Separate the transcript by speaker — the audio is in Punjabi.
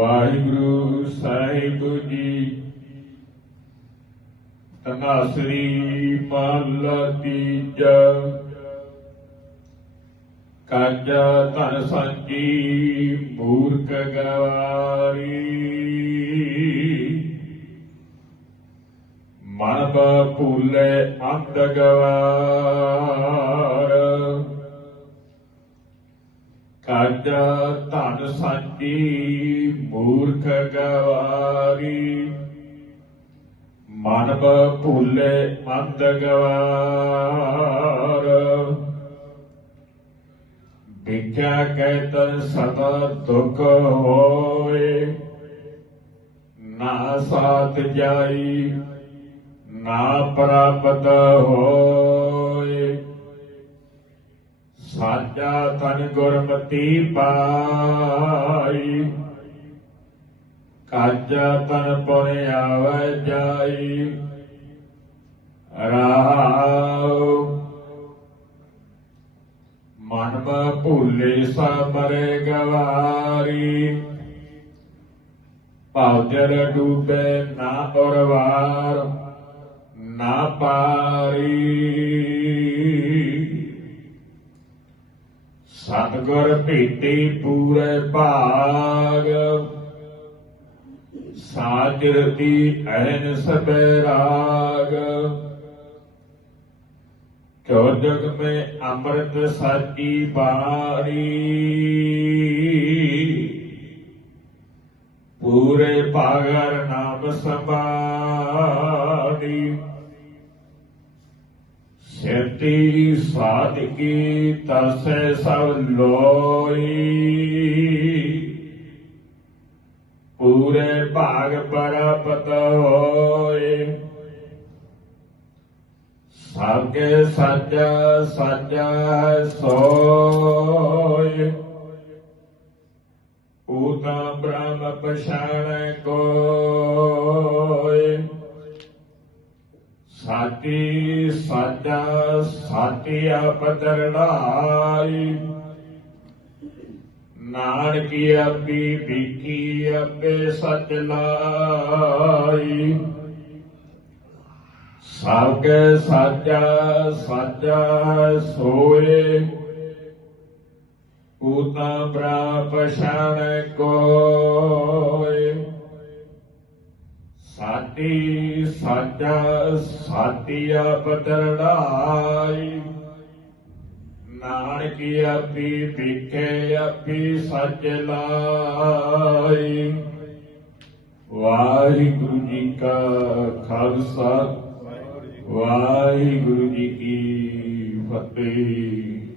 Speaker 1: ਵਾਹਿਗੁਰੂ ਸਾਹਿਬ ਜੀ। ਤਨਾਸਰੀ ਮਹਲਾ ਤੀਜਾ। ਕਾਜਾ ਧਨ ਸੰਜੀ ਮੂਰਖ ਗਵਾਰੀ। ਮਨ ਬਾ ਅੰਤ ਗਵਾਰ। ਕਾਜਾ ਧਨ ਸੰਜੀ ਮੂਰਖ ਗਵਾਰੀ ਮਨ ਬ ਮੰਦ ਗਵਾਰ ਵਿਖਿਆ ਕਹਿ ਤਨ ਸਦਾ ਦੁਖ ਹੋਏ ਨਾ ਸਾਥ ਜਾਈ, ਨਾ ਪ੍ਰਾਪਤ ਹੋਏ। ਸਾਜਾ ਤਨ ਗੁਰਮਤੀ ਪਾਈ ਕਾਜਾ ਤਨ ਪੁਨ ਆਵੈ ਜਾਈ ਰਾਉ ਮਨ ਬ ਭੂਲੇ ਸਮਰੇ ਗਵਾਰੀ ਭਉਜਰ ਡੂਬੇ ਨਾ ਪਰਵਾਰ ਨਾ ਪਾਰੀ ਸਤਗੁਰ ਭੇਟੀ ਪੂਰੇ ਭਾਗ ਸਾਜਰਤੀ ਅਹਨ ਸਬੈ ਰਾਗ। ਜੋ ਜਗ ਮੈਂ ਅੰਮ੍ਰਿਤ ਸਾਚੀ ਬਾਣੀ। ਪੂਰੇ ਪਾਗਰ ਨਾਮ ਸਮਾੜੀ ਸਿਰਤੀ ਸਾਧਕੀ ਤਸੈ ਸਭ ਲੋਈ ਪੂਰੇ ਭਾਗ ਪਰਪਤ ਹੋਏ। ਸਭਕੇ ਸੱਚ ਸੱਚ ਸੋਏ। ਊਤਾ ਬ੍ਰਹਮ ਪਛਾਣ ਕੋਇ ਸਾਤੀ ਸਾਚਾ ਸਾਤੀ ਆਪ ਨਾਨਕੀ ਆਪੀ ਬੀਕੀ ਆਪੇ ਸੱਚ ਲਾਈ। ਸਭ ਕੇ ਸਾਚਾ ਸਾਚਾ ਸੋਏ। ਊਤਾ ਪ੍ਰਾਪਸ਼ਣ ਕੋਇ ਸਾਤੀ ਸਾਚਾ ਸਾਤੀਆ ਆਪ ਆਪੀ ਵਿਖੇ ਆਪੀ ਸੱਚ ਲਾਈ। ਵਾਹਿਗੁਰੂ ਜੀ ਕਾ ਖਾਲਸਾ ਵਾਹਿਗੁਰੂ ਜੀ ਕੀ ਫਤਿਹ।